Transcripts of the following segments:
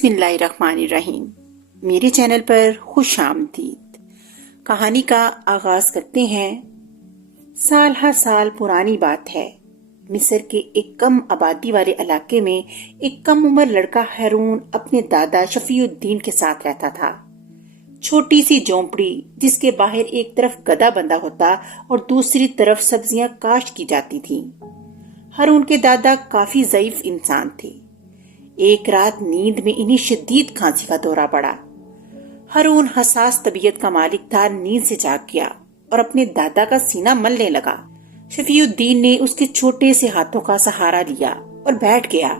بسم اللہ الرحمن الرحیم۔ میرے چینل پر خوش آمدید۔ کہانی کا آغاز کرتے ہیں۔ سال ہر سال پرانی بات ہے، مصر کے ایک کم آبادی والے علاقے میں ایک کم عمر لڑکا ہارون اپنے دادا شفیع الدین کے ساتھ رہتا تھا۔ چھوٹی سی جھونپڑی جس کے باہر ایک طرف گدھا بندھا ہوتا اور دوسری طرف سبزیاں کاشت کی جاتی تھیں۔ ہارون کے دادا کافی ضعیف انسان تھے۔ ایک رات نیند میں انہیں شدید کھانسی کا دورہ پڑا۔ ہارون حساس طبیعت کا مالک تھا، نیند سے جاگ گیا اور اپنے دادا کا سینہ ملنے لگا۔ شفیع الدین نے اس کے چھوٹے سے ہاتھوں کا سہارا لیا اور بیٹھ گیا۔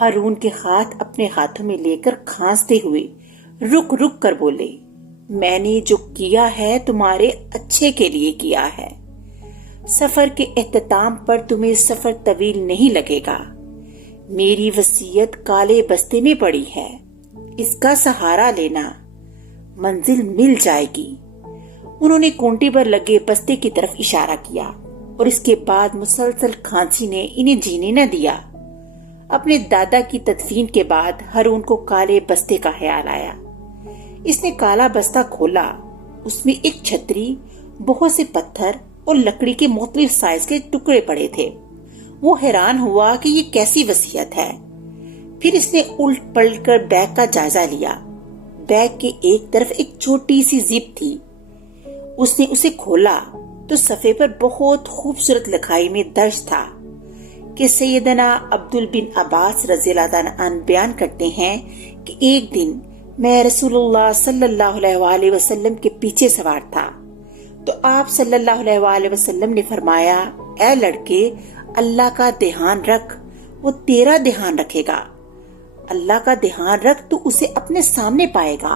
ہارون کے ہاتھ اپنے ہاتھوں میں لے کر کھانستے ہوئے رک رک کر بولے، میں نے جو کیا ہے تمہارے اچھے کے لیے کیا ہے۔ سفر کے اختتام پر تمہیں سفر طویل نہیں لگے گا۔ میری وصیت کالے بستے میں پڑی ہے، اس کا سہارا لینا، منزل مل جائے گی۔ انہوں نے کونٹے پر لگے بستے کی طرف اشارہ کیا اور اس کے بعد مسلسل کھانسی نے انہیں جینے نہ دیا۔ اپنے دادا کی تدفین کے بعد ہارون کو کالے بستے کا خیال آیا۔ اس نے کالا بستہ کھولا، اس میں ایک چھتری، بہت سے پتھر اور لکڑی کے مختلف سائز کے ٹکڑے پڑے تھے۔ وہ حیران ہوا کہ یہ کیسی وصیت ہے۔ پھر اس نے الٹ پلٹ کر بیگ کا جائزہ لیا۔ بیگ کے ایک طرف ایک چھوٹی سی زپ تھی۔ اس نے اسے کھولا تو صفحے پر بہت خوبصورت لکھائی میں درج تھا کہ سیدنا عبدال بن عباس رضی اللہ عنہ بیان کرتے ہیں کہ ایک دن میں رسول اللہ صلی اللہ علیہ وآلہ وسلم کے پیچھے سوار تھا تو آپ صلی اللہ علیہ وآلہ وسلم نے فرمایا، اے لڑکے، اللہ کا دھیان رکھ، وہ تیرا دھیان رکھے گا۔ اللہ کا دھیان رکھ تو اسے اپنے سامنے پائے گا،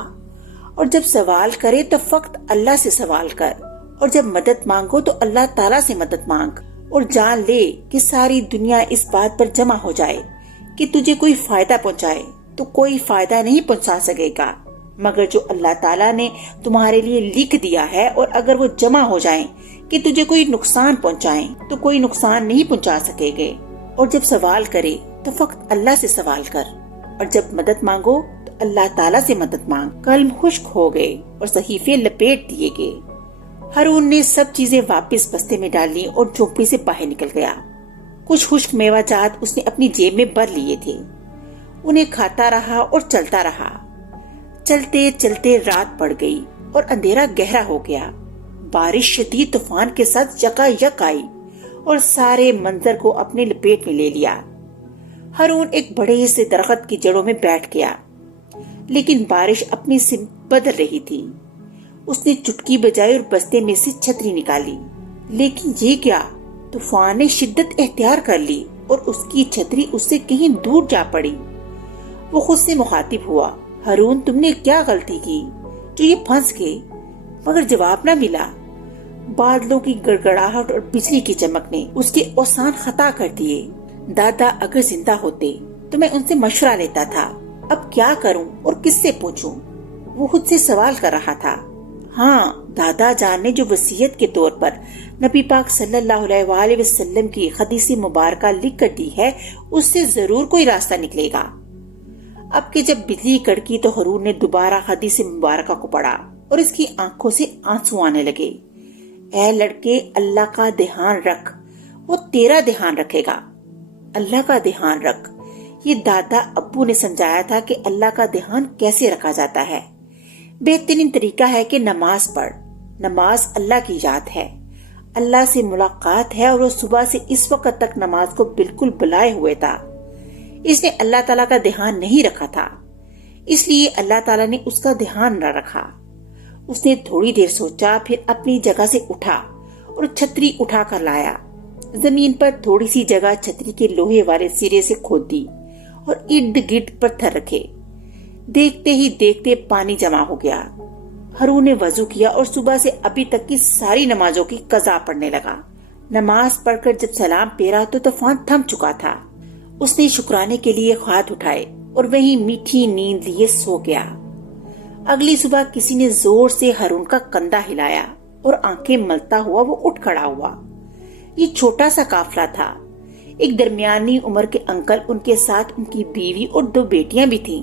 اور جب سوال کرے تو فقط اللہ سے سوال کر، اور جب مدد مانگو تو اللہ تعالیٰ سے مدد مانگ، اور جان لے کہ ساری دنیا اس بات پر جمع ہو جائے کہ تجھے کوئی فائدہ پہنچائے تو کوئی فائدہ نہیں پہنچا سکے گا مگر جو اللہ تعالیٰ نے تمہارے لیے لکھ دیا ہے، اور اگر وہ جمع ہو جائیں کہ تجھے کوئی نقصان پہنچائیں تو کوئی نقصان نہیں پہنچا سکے گے۔ اور جب سوال کرے تو فقط اللہ سے سوال کر، اور جب مدد مانگو تو اللہ تعالیٰ سے مدد مانگ۔ قلم خشک ہو گئے اور صحیفے لپیٹ دیے گئے۔ ہارون نے سب چیزیں واپس بستے میں ڈال لی اور جھونپڑی سے باہر نکل گیا۔ کچھ خشک میوہ جات اس نے اپنی جیب میں بھر لیے تھے، انہیں کھاتا رہا اور چلتا رہا۔ چلتے چلتے رات پڑ گئی اور اندھیرا گہرا ہو گیا۔ بارش شدید طوفان کے ساتھ یکا یک آئی اور سارے منظر کو اپنے لپیٹ میں لے لیا۔ ہارون ایک بڑے سے درخت کی جڑوں میں بیٹھ گیا، لیکن بارش اپنی سمت بدل رہی تھی۔ اس نے چٹکی بجائی اور بستے میں سے چھتری نکالی، لیکن یہ کیا، طوفان نے شدت اختیار کر لی اور اس کی چھتری اس سے کہیں دور جا پڑی۔ وہ خود سے مخاطب ہوا، ہارون تم نے کیا غلطی کی جو یہ پھنس گئے؟ مگر جواب نہ ملا۔ بادلوں کی گڑگڑاہٹ اور بجلی کی چمک نے اس کے اوسان خطا کر دیے۔ دادا اگر زندہ ہوتے تو میں ان سے مشورہ لیتا تھا، اب کیا کروں اور کس سے پوچھوں؟ وہ خود سے سوال کر رہا تھا۔ ہاں، دادا جان نے جو وصیت کے طور پر نبی پاک صلی اللہ علیہ وآلہ وسلم کی حدیث مبارکہ لکھ کر دی ہے، اس سے ضرور کوئی راستہ نکلے گا۔ اب کہ جب بجلی کڑکی تو ہارون نے دوبارہ حدیث مبارکہ کو پڑھا اور اس کی آنکھوں سے آنسو آنے لگے۔ اے لڑکے، اللہ کا دھیان رکھ، وہ تیرا دھیان رکھے گا۔ اللہ کا دھیان رکھ، یہ دادا ابو نے سمجھایا تھا کہ اللہ کا دھیان کیسے رکھا جاتا ہے۔ بہترین طریقہ ہے کہ نماز پڑھ۔ نماز اللہ کی یاد ہے، اللہ سے ملاقات ہے، اور وہ صبح سے اس وقت تک نماز کو بالکل بلائے ہوئے تھا۔ اس نے اللہ تعالیٰ کا دھیان نہیں رکھا تھا، اس لیے اللہ تعالیٰ نے اس کا دھیان نہ رکھا۔ اس نے تھوڑی دیر سوچا، پھر اپنی جگہ سے اٹھا اور چھتری اٹھا کر لایا۔ زمین پر تھوڑی سی جگہ چھتری کے لوہے والے سرے سے کھود دی اور ارد گرد پتھر رکھے۔ دیکھتے ہی دیکھتے پانی جمع ہو گیا۔ ہارون نے وضو کیا اور صبح سے ابھی تک کی ساری نمازوں کی قضا پڑھنے لگا۔ نماز پڑھ کر جب سلام پھیرا تو طوفان تھم چکا تھا۔ اس نے شکرانے کے لیے ہاتھ اٹھائے اور وہیں میٹھی نیند لیے سو گیا۔ اگلی صبح کسی نے زور سے ہارون کا کندھا ہلایا اور آنکھیں ملتا ہوا وہ اٹھ کھڑا ہوا۔ یہ چھوٹا سا قافلہ تھا۔ ایک درمیانی عمر کے انکل، ان کے ساتھ ان کی بیوی اور 2 بیٹیاں بھی تھیں۔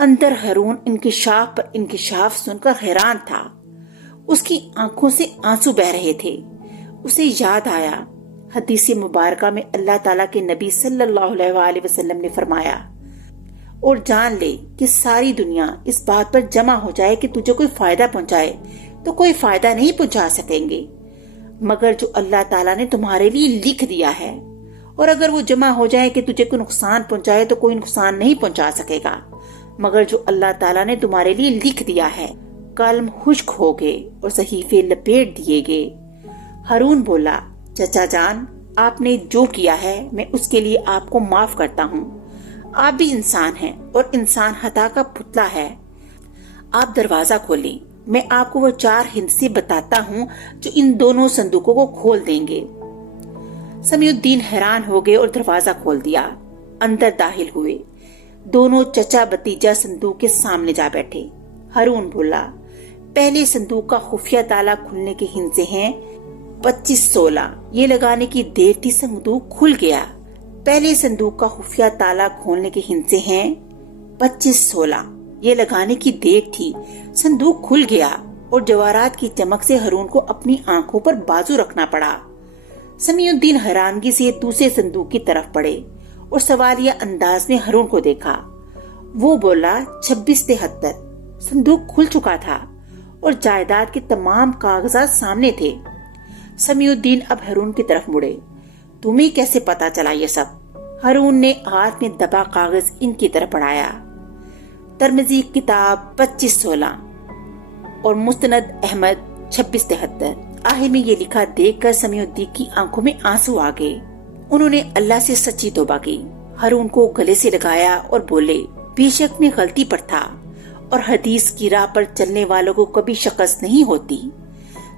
اندر ہارون انکشاف پر انکشاف سن کر حیران تھا۔ اس کی آنکھوں سے آنسو بہ رہے تھے۔ اسے یاد آیا حدیث مبارکہ میں اللہ تعالیٰ کے نبی صلی اللہ علیہ وآلہ وسلم نے فرمایا، اور جان لے کہ ساری دنیا اس بات پر جمع ہو جائے کہ تجھے کوئی فائدہ پہنچائے تو کوئی فائدہ نہیں پہنچا سکیں گے مگر جو اللہ تعالیٰ نے تمہارے لیے لکھ دیا ہے، اور اگر وہ جمع ہو جائے کہ تجھے کوئی نقصان پہنچائے تو کوئی نقصان نہیں پہنچا سکے گا مگر جو اللہ تعالیٰ نے تمہارے لیے لکھ دیا ہے۔ قلم خشک ہو گئے اور صحیفے لپیٹ دیے گئے۔ ہارون بولا، چچا جان، آپ نے جو کیا ہے میں اس کے لیے آپ کو معاف کرتا ہوں۔ آپ بھی انسان ہیں اور انسان خطا کا پتلا ہے۔ آپ دروازہ کھولیں، میں آپ کو وہ 4 ہندسے بتاتا ہوں جو ان دونوں صندوقوں کو کھول دیں گے۔ سمیع الدین حیران ہو گئے اور دروازہ کھول دیا۔ اندر داخل ہوئے۔ دونوں چچا بتیجا صندوق کے سامنے جا بیٹھے۔ ہارون بولا، پہلے صندوق کا خفیہ تالا کھلنے کے ہندسے ہیں 25-16۔ یہ لگانے کی دیر تھی، صندوق کھل گیا۔ پہلے صندوق کا خفیہ تالا کھولنے کے ہندسے ہیں 25-16۔ یہ لگانے کی دیر تھی، صندوق کھل گیا اور جواہرات کی چمک سے ہارون کو اپنی آنکھوں پر بازو رکھنا پڑا۔ سمیع الدین حیرانگی سے دوسرے صندوق کی طرف پڑے اور سوالیہ انداز میں ہارون کو دیکھا۔ وہ بولا، 26-73۔ صندوق کھل چکا تھا اور جائیداد کے تمام کاغذات سامنے تھے۔ سمیع الدین اب ہارون کی طرف مڑے۔ تمہیں کیسے پتا چلا یہ سب؟ ہارون نے ہاتھ میں دبا کاغذ ان کی طرف بڑھایا۔ ترمذی کتاب 25-16 اور مستند احمد 26-73۔ آخر میں یہ لکھا دیکھ کر سمیع الدین کی آنکھوں میں آنسو آ گئے۔ انہوں نے اللہ سے سچی توبہ کی، ہارون کو گلے سے لگایا اور بولے، بے شک میں غلطی پر تھا اور حدیث کی راہ پر چلنے والوں کو کبھی شکست نہیں ہوتی۔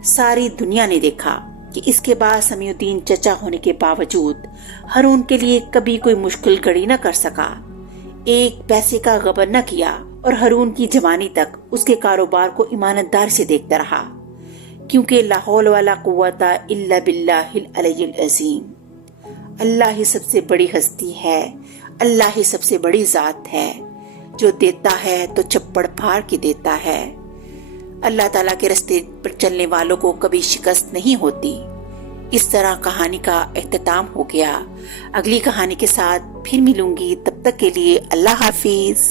ساری دنیا نے دیکھا کہ اس کے بعد سمیع الدین چچا ہونے کے باوجود ہارون کے لیے کبھی کوئی مشکل گھڑی نہ کر سکا، ایک پیسے کا غبن نہ کیا اور ہارون کی جوانی تک اس کے کاروبار کو ایماندار سے دیکھتا رہا، کیونکہ لا حول ولا قوت الا باللہ العلی العظیم۔ اللہ ہی سب سے بڑی ہستی ہے، اللہ ہی سب سے بڑی ذات ہے، جو دیتا ہے تو چپڑ پھاڑ کے دیتا ہے۔ اللہ تعالیٰ کے راستے پر چلنے والوں کو کبھی شکست نہیں ہوتی۔ اس طرح کہانی کا اختتام ہو گیا۔ اگلی کہانی کے ساتھ پھر ملوں گی، تب تک کے لیے اللہ حافظ۔